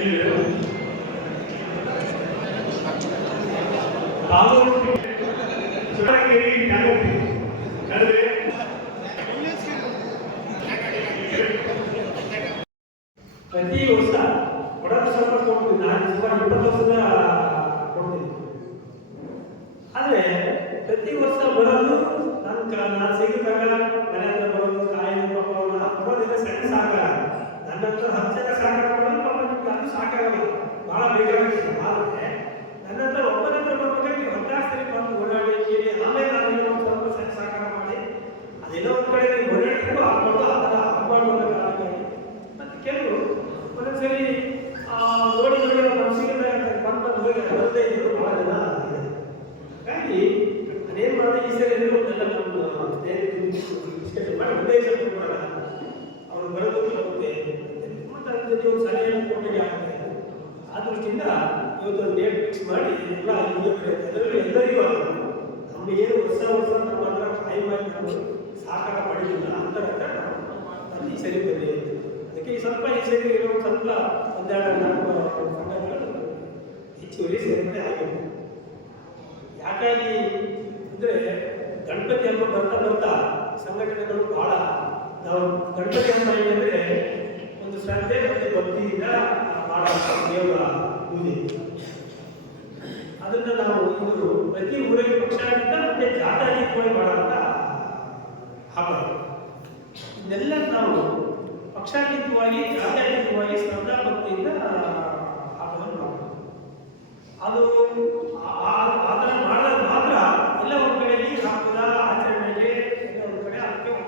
ಪ್ರತಿ ವರ್ಷ ಕೊಡಲು ಸ್ವಲ್ಪ ಕೊಡ್ತೀವಿ. ನಾನು ಸುಮಾರು 20 ವರ್ಷದ ಕೊಡ್ತೀನಿ. ಆದರೆ ಪ್ರತಿ ವರ್ಷ ಬರೋದು ನಾನು ಸಿಗಿದಾಗ ಮನೆ ಹತ್ರ ಬರೋದು ಕಾಯಿಲೆ ಬರೋದಿಲ್ಲ. ಸಣ್ಣ ಸಾಕಾರ ನನ್ನ ಹತ್ರ 10 ಜನ ಸಾಕಾರ ಮಾಡೋದು ಪಾಪ ನಿಮ್ಗೆ ಅದು ಸಾಕಾಗಲ್ಲ, ಭಾಳ ಬೇಕಾಗುತ್ತೆ. ಆದರೆ ನನ್ನ ಹತ್ರ ಒಬ್ಬರ ಹತ್ರ ಬರ್ಬೇಕಾದ್ರೆ ನೀವು 16 ಸರಿ ಬಂದು ಓಡಾಡಿ ಕೇಳಿ ಆಮೇಲೆ ನಾನು ಒಂದು ಸ್ವಲ್ಪ ಸಣ್ಣ ಸಾಕಾರ ಮಾಡಿ ಅದೆಲ್ಲ ಒಂದು ಕಡೆ ನೀವು ಓಡಾಡಿದ್ರು ಆಗ್ಬೋದು, ಆ ಥರ ಆಗ್ಬಾರ್ದು ಅನ್ನೋ ಕಾರಣಕ್ಕಾಗಿ. ಮತ್ತು ಕೆಲವು ಒಂದೊಂದ್ಸರಿ ನೋಡಿ ಮನಸ್ಸಿಗೆ ಬಂದು ಹೋಗಿ ಬರದೇ ಇದ್ರು ಭಾಳ ಜನ ಇದೆ. ಹಾಗಾಗಿ ಅದೇನು ಮಾಡಿದೆ ಈ ಸರಿ ಎಲ್ಲ ನಮ್ಮ ಸ್ನೇಹಿತರು ಮಾಡಿ ಉದ್ದೇಶ ಕೊಡೋಣ, ಅವರು ಬರೋದಕ್ಕೆ ಹೋಗುತ್ತೆ ಮತ್ತು ಅದ್ರ ಜೊತೆ ಒಂದು ಸಲಹೆಯನ್ನು ಕೊಟ್ಟಿಗೆ ಆಗುತ್ತೆ. ಆ ದೃಷ್ಟಿಯಿಂದ ಇವತ್ತು ಒಂದು ಡೇಟ್ ಫಿಕ್ಸ್ ಮಾಡಿ ಎಲ್ಲ ಅದರಲ್ಲಿ ಎಲ್ಲರಿಗೂ ಆಗುತ್ತೆ. ನಮಗೆ ಏನು ಹೊಸ ಅಂತ ಮಾತ್ರ ಕಾಯಿ ಮಾಡಿ ಸಾಕಾರ ಮಾಡಿಲ್ಲ ಅಂತ ಅಲ್ಲಿ ಈ ಸರಿ ಬರೀ ಅದಕ್ಕೆ ಸ್ವಲ್ಪ ಈ ಸರಿ ಸ್ವಲ್ಪ ಒಂದೆರಡು ಸಂಘಗಳು ಹೆಚ್ಚುವರಿ ಸೇರ್ಪಡೆ ಆಗಿದೆ. ಯಾಕಾಗಿ ಅಂದರೆ ಗಣಪತಿ ಹಬ್ಬ ಬರ್ತಾ ಸಂಘಟನೆಗಳು ಭಾಳ ನಾವು ಗಣಪತಿ ಹಬ್ಬ ಏನಂದರೆ ಒಂದು ಶ್ರದ್ಧೆ ಮತ್ತು ಭಕ್ತಿಯಿಂದ ಮಾಡೋ ದೇವರ ಪೂಜೆ. ಅದನ್ನು ನಾವು ಇದು ಪ್ರತಿ ಊರಲ್ಲಿ ಪಕ್ಷಾತೀತ ಮತ್ತು ಜಾತ್ಯಾತೀತವಾಗಿ ಮಾಡೋಂಥ ಹಬ್ಬ. ಇದನ್ನೆಲ್ಲ ನಾವು ಪಕ್ಷಾತೀತವಾಗಿ ಜಾತ್ಯಾತೀತವಾಗಿ ಶ್ರದ್ಧಾ ಭಕ್ತಿಯಿಂದ ಹಬ್ಬವನ್ನು ಮಾಡೋದು. ಅದು ಆ ಥರ ಮಾಡಿದಾಗ ಮಾತ್ರ ಎಲ್ಲ ಒಂದು ಕಡೆ ಈ ಹಬ್ಬದ ಆಚರಣೆಗೆ ಎಲ್ಲ ಒಂದು ಕಡೆ ಅದಕ್ಕೆ ಒಂದು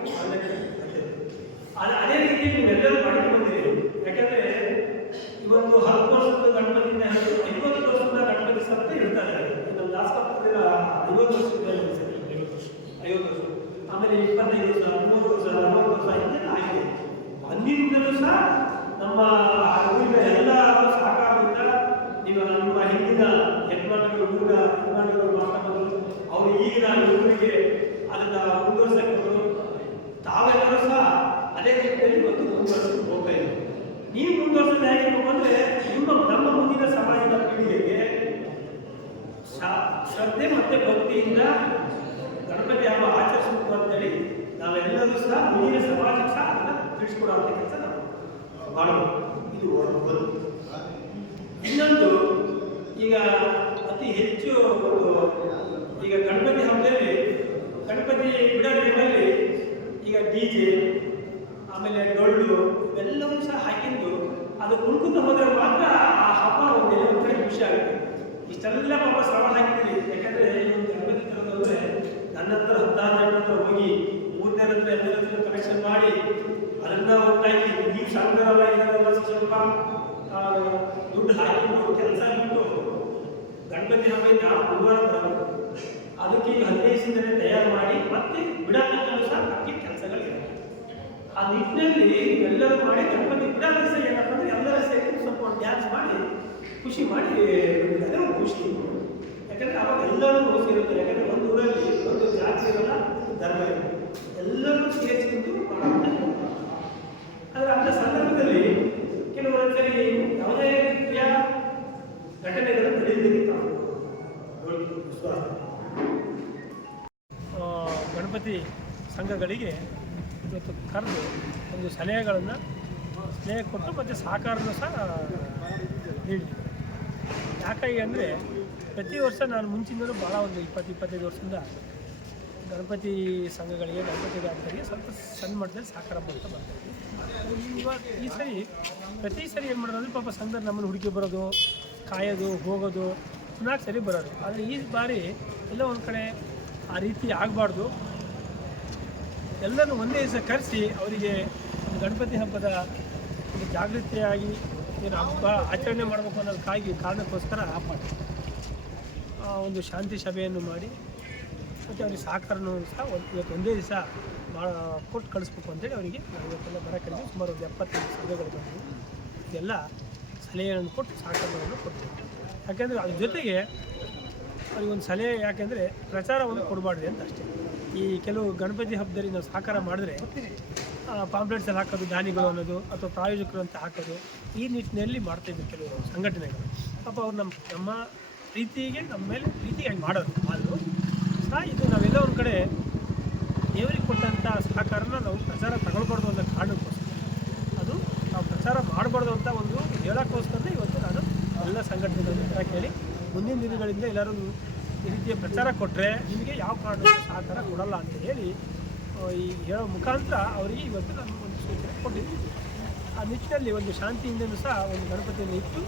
ಅದೇ ರೀತಿ ನೀವೆಲ್ಲರೂ ಮಾಡ್ಕೊಂಡು ಬಂದಿರಿ. ಯಾಕಂದರೆ ಇವತ್ತು 10 ವರ್ಷದ ಗಣಪತಿಯಿಂದ 50 ವರ್ಷದ ಗಣಪತಿ ಸಪ್ತ ಇರ್ತಾರೆ. ನಮ್ಮ ದಾಸಪತ್ರದ 50 ವರ್ಷದ 50 ವರ್ಷ, ಆಮೇಲೆ 25 ವರ್ಷ, 30 ವರ್ಷ, 40 ವರ್ಷ ಇದೆಲ್ಲ ಆಗಿದೆ. ಅಂದಿನಿಂದಲೂ ಸಹ ನಮ್ಮ ಊರಿನ ಎಲ್ಲ ಸಹಕಾರದಿಂದ ನೀವು ನಮ್ಮ ಹಿಂದಿನ ಯಜಮಾನಗಳು ಮಾತಾಡೋದು ಅವರು ಈಗಿನ ಯುವಕರಿಗೆ ಅದನ್ನು ಮುಂದುವರಿಸಕ್ಕೆ ತಾವೆಲ್ಲರೂ ಸಹ ಅದೇ ರೀತಿಯಲ್ಲಿ ಇವತ್ತು ಮುಂದುವರಿಸಕ್ಕೆ ಹೋಗ್ತಾ ಇದ್ದೀವಿ. ನೀವು ಮುಂದುವರಿಸೋದು ಹೇಗೆ ಅಂದರೆ ನಮ್ಮ ಮುಂದಿನ ಸಮಾಜದ ಪೀಳಿಗೆಗೆ ಶ್ರದ್ಧೆ ಮತ್ತು ಭಕ್ತಿಯಿಂದ ಗಣಪತಿ ಹಬ್ಬ ಆಚರಿಸಬೇಕು ಅಂತೇಳಿ ನಾವೆಲ್ಲರೂ ಸಹ ಮುಂದಿನ ಸಮಾಜಕ್ಕೆ ಸಹ ಅದನ್ನು ತಿಳಿಸ್ಕೊಡುವಂಥ ಕೆಲಸ ನಾವು ಮಾಡಬೇಕು. ಇದು ಒಂದು. ಇನ್ನೊಂದು, ಈಗ ಅತಿ ಹೆಚ್ಚು ಈಗ ಗಣಪತಿ ಹಬ್ಬದಲ್ಲಿ ಗಣಪತಿ ಬಿಡೋ ಟೈಮಲ್ಲಿ ಈಗ DJ ಆಮೇಲೆ ಡೊಳ್ಳು ಇವೆಲ್ಲವೂ ಸಹ ಹಾಕಿದ್ದು ಅದು ಕುಣ್ಕುತ್ತ ಹೋದರೆ ಮಾತ್ರ ಆ ಹಬ್ಬ ಒಂದೆಲ್ಲ ಒಂದು ಕಡೆ ಖುಷಿ ಆಗುತ್ತೆ. ಇಷ್ಟೆಲ್ಲ ಪಾಪ ಶ್ರಮ ಹಾಕ್ತೀವಿ. ಯಾಕಂದರೆ ಈ ಒಂದು ಗಣಪತಿ ತರೋದು ಅಂದರೆ ನನ್ನ ಹತ್ರ 16 ಜನ ಹತ್ರ ಹೋಗಿ 3 ಜನ ಹತ್ರ ಎಲ್ಲರ ಹತ್ರ ಕಲೆಕ್ಷನ್ ಮಾಡಿ ಅದನ್ನು ಒಟ್ಟಾಗಿ ನೀವು ಸಂಘದಲ್ಲ ಇದನ್ನೆಲ್ಲ ಸ್ವಲ್ಪ ದುಡ್ಡು ಹಾಕಿಬಿಟ್ಟು ಕೆಲಸ ಬಿಟ್ಟು ಗಣಪತಿ ಹಬ್ಬ ನಾವು ಗುರುವಾರ ಬರಬೇಕು. ಅದಕ್ಕೆ ಈಗ 15 ದಿನದಿಂದ ತಯಾರು ಮಾಡಿ ಮತ್ತೆ ಬಿಡೋದಕ್ಕೂ ಸಹ ನಮಗೆ ಕೆಲಸಗಳಿವೆ. ಆ ನಿಟ್ಟಿನಲ್ಲಿ ಎಲ್ಲರೂ ಮಾಡಿ ಗಣಪತಿ ಬಿಡೋ ದಿವಸ ಏನಪ್ಪ ಅಂದರೆ ಎಲ್ಲರ ಸೇರಿ ಸ್ವಲ್ಪ ಡ್ಯಾನ್ಸ್ ಮಾಡಿ ಖುಷಿ ಮಾಡಿ ಅದೇ ಒಂದು ಖುಷಿ. ಯಾಕಂದರೆ ಅವಾಗ ಎಲ್ಲರೂ ಸೇರುತ್ತಾರೆ. ಯಾಕಂದರೆ ಒಂದು ಊರಲ್ಲಿ ಒಂದು ಜಾತಿ ಇರಲ್ಲ, ಧರ್ಮ ಇರಲ್ಲ, ಎಲ್ಲರೂ ಸೇರಿಸಿದ್ದು ಮಾಡೋಣ. ಆದರೆ ಅಂಥ ಸಂದರ್ಭದಲ್ಲಿ ಕೆಲವೊಂದ್ಸರಿ ಯಾವುದೇ ರೀತಿಯ ಘಟನೆಗಳು ನಡೆಯುವುದಕ್ಕೆ ವಿಶ್ವಾಸ. ಗಣಪತಿ ಸಂಘಗಳಿಗೆ ಇವತ್ತು ಕರೆದು ಒಂದು ಸಲಹೆಗಳನ್ನು ಸ್ನೇಹ ಕೊಟ್ಟು ಮತ್ತು ಸಹಕಾರನೂ ಸಹ ನೀಡಿ. ಯಾಕಾಗಿ ಅಂದರೆ ಪ್ರತಿ ವರ್ಷ ನಾನು ಮುಂಚಿನವರು ಭಾಳ ಒಂದು 20-25 ವರ್ಷದಿಂದ ಗಣಪತಿ ಸಂಘಗಳಿಗೆ ಗಣಪತಿ ವ್ಯಾಪ್ತಿಗೆ ಸ್ವಲ್ಪ ಸಣ್ಣ ಮಟ್ಟದಲ್ಲಿ ಸಹಕಾರ ಮಾಡ್ತಾ ಬರ್ತಾಯಿದ್ವಿ. ಇವಾಗ ಈ ಸರಿ ಪ್ರತಿ ಸರಿ ಏನು ಮಾಡೋದು ಅಂದರೆ ಪಾಪ ಸಂಘದಲ್ಲಿ ನಮ್ಮನ್ನು ಹುಡುಕಿ ಬರೋದು, ಕಾಯೋದು, ಹೋಗೋದು, ಪುನಃ ಸರಿ ಬರೋದು. ಆದರೆ ಈ ಬಾರಿ ಎಲ್ಲ ಒಂದು ಕಡೆ ಆ ರೀತಿ ಆಗಬಾರ್ದು. ಎಲ್ಲರೂ ಒಂದೇ ದಿವಸ ಕರೆಸಿ ಅವರಿಗೆ ಒಂದು ಗಣಪತಿ ಹಬ್ಬದ ಒಂದು ಜಾಗೃತಿಯಾಗಿ ಏನು ಹಬ್ಬ ಆಚರಣೆ ಮಾಡಬೇಕು ಅನ್ನೋದಕ್ಕಾಗಿ ಕಾರಣಕ್ಕೋಸ್ಕರ ಒಂದು ಶಾಂತಿ ಸಭೆಯನ್ನು ಮಾಡಿ ಮತ್ತು ಅವರಿಗೆ ಸಹಕಾರನೂ ಸಹ ಇವತ್ತು ಒಂದೇ ದಿವಸ ಕೊಟ್ಟು ಕಳಿಸ್ಬೇಕು ಅಂತೇಳಿ ಅವರಿಗೆ ಇವತ್ತೆಲ್ಲ ಬರೋಕ್ಕಿಂತ ಸುಮಾರು ಒಂದು 70 ಸಭೆಗಳು ಬಂದವು. ಇದೆಲ್ಲ ಸಲಹೆಯನ್ನು ಕೊಟ್ಟು ಸಹಕಾರವನ್ನು ಕೊಡ್ತೀವಿ. ಯಾಕೆಂದರೆ ಅದ್ರ ಜೊತೆಗೆ ಅವರಿಗೊಂದು ಸಲಹೆ ಯಾಕೆಂದರೆ ಪ್ರಚಾರವನ್ನು ಕೊಡಬಾರ್ದು ಅಂತ ಅಷ್ಟೇ. ಈ ಕೆಲವು ಗಣಪತಿ ಹಬ್ಬದಲ್ಲಿ ನಾವು ಸಹಕಾರ ಮಾಡಿದ್ರೆ ಪಾಂಪ್ಲೆಟ್ಸ್ ಎಲ್ಲ ಹಾಕೋದು, ದಾನಿಗಳು ಅನ್ನೋದು ಅಥವಾ ಪ್ರಾಯೋಜಕರು ಅಂತ ಹಾಕೋದು, ಈ ನಿಟ್ಟಿನಲ್ಲಿ ಮಾಡ್ತಾಯಿದ್ರು ಕೆಲವು ಸಂಘಟನೆಗಳು. ಪಾಪ ಅವ್ರು ನಮ್ಮ ಪ್ರೀತಿಗೆ ನಮ್ಮ ಮೇಲೆ ಪ್ರೀತಿಯಾಗಿ ಮಾಡೋದು. ಆದರೂ ಸಹ ಇದು ನಾವೆಲ್ಲ ಒಂದು ಕಡೆ ದೇವರಿಗೆ ಕೊಟ್ಟಂಥ ಸಹಕಾರನ ನಾವು ಪ್ರಚಾರ ತಗೊಳ್ಬಾರ್ದು ಅನ್ನೋ ಕಾರಣಕ್ಕೋಸ್ಕರ, ಅದು ನಾವು ಪ್ರಚಾರ ಮಾಡಬಾರ್ದು ಅಂತ ಒಂದು ಹೇಳೋಕ್ಕೋಸ್ಕರ ಇವತ್ತು ನಾನು ಎಲ್ಲ ಸಂಘಟನೆಗಳ ಹತ್ರ ಕೇಳಿ ಮುಂದಿನ ದಿನಗಳಿಂದ ಎಲ್ಲರೂ ಈ ರೀತಿಯ ಪ್ರಚಾರ ಕೊಟ್ಟರೆ ನಿಮಗೆ ಯಾವ ಕಾರಣಕ್ಕೂ ಸಹಕಾರ ಕೊಡಲ್ಲ ಅಂತ ಹೇಳಿ ಈ ಹೇಳೋ ಮುಖಾಂತರ ಅವರಿಗೆ ಇವತ್ತು ನಾನು ಒಂದು ಸೂಚನೆ ಕೊಟ್ಟಿದ್ದೀನಿ. ಆ ನಿಟ್ಟಿನಲ್ಲಿ ಒಂದು ಶಾಂತಿಯಿಂದಲೂ ಸಹ ಒಂದು ಗಣಪತಿಯನ್ನು ಇಟ್ಟು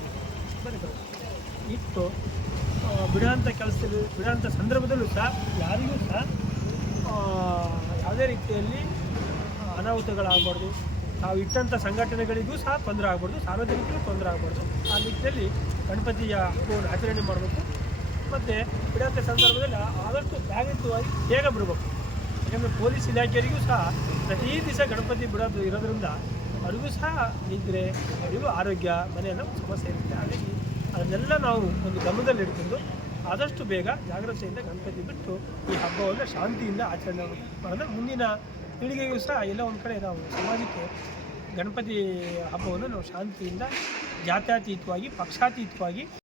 ಬಿಡೋಂಥ ಸಂದರ್ಭದಲ್ಲೂ ಸಹ ಯಾರಿಗೂ ಸಹ ಯಾವುದೇ ರೀತಿಯಲ್ಲಿ ಅನಾಹುತಗಳಾಗಬಾರ್ದು, ನಾವು ಇಟ್ಟಂಥ ಸಂಘಟನೆಗಳಿಗೂ ಸಹ ತೊಂದರೆ ಆಗ್ಬಾರ್ದು, ಸಾರ್ವಜನಿಕರಿಗೂ ತೊಂದರೆ ಆಗ್ಬಾರ್ದು. ಆ ನಿಟ್ಟಿನಲ್ಲಿ ಗಣಪತಿಯ ಹಬ್ಬವನ್ನು ಆಚರಣೆ ಮಾಡಬೇಕು. ಮತ್ತು ಬಿಡೋಂಥ ಸಂದರ್ಭದಲ್ಲಿ ಆದಷ್ಟು ಜಾಗೃತವಾಗಿ ಬೇಗ ಬಿಡಬೇಕು. ಯಾಕಂದರೆ ಪೊಲೀಸ್ ಇಲಾಖೆಯವರಿಗೂ ಸಹ ಪ್ರತಿ ದಿವಸ ಗಣಪತಿ ಬಿಡೋದು ಇರೋದ್ರಿಂದ ಅವ್ರಿಗೂ ಸಹ ನಿದ್ರೆ, ಅವರಿಗೂ ಆರೋಗ್ಯ, ಮನೆಯೆಲ್ಲ ಸಮಸ್ಯೆ ಇರುತ್ತೆ. ಹಾಗಾಗಿ ಅದನ್ನೆಲ್ಲ ನಾವು ಒಂದು ಗಮನದಲ್ಲಿ ಇಟ್ಕೊಂಡು ಆದಷ್ಟು ಬೇಗ ಜಾಗ್ರತೆಯಿಂದ ಗಣಪತಿ ಬಿಟ್ಟು ಈ ಹಬ್ಬವನ್ನು ಶಾಂತಿಯಿಂದ ಆಚರಣೆ ಮಾಡೋದು. ಮುಂದಿನ ಪೀಳಿಗೆಗೂ ಸಹ ಎಲ್ಲ ಒಂದು ಕಡೆ ನಾವು ಸಮಾಜಕ್ಕೆ ಗಣಪತಿ ಹಬ್ಬವನ್ನು ನಾವು ಶಾಂತಿಯಿಂದ ಜಾತ್ಯತೀತವಾಗಿ, ಪಕ್ಷಾತೀತವಾಗಿ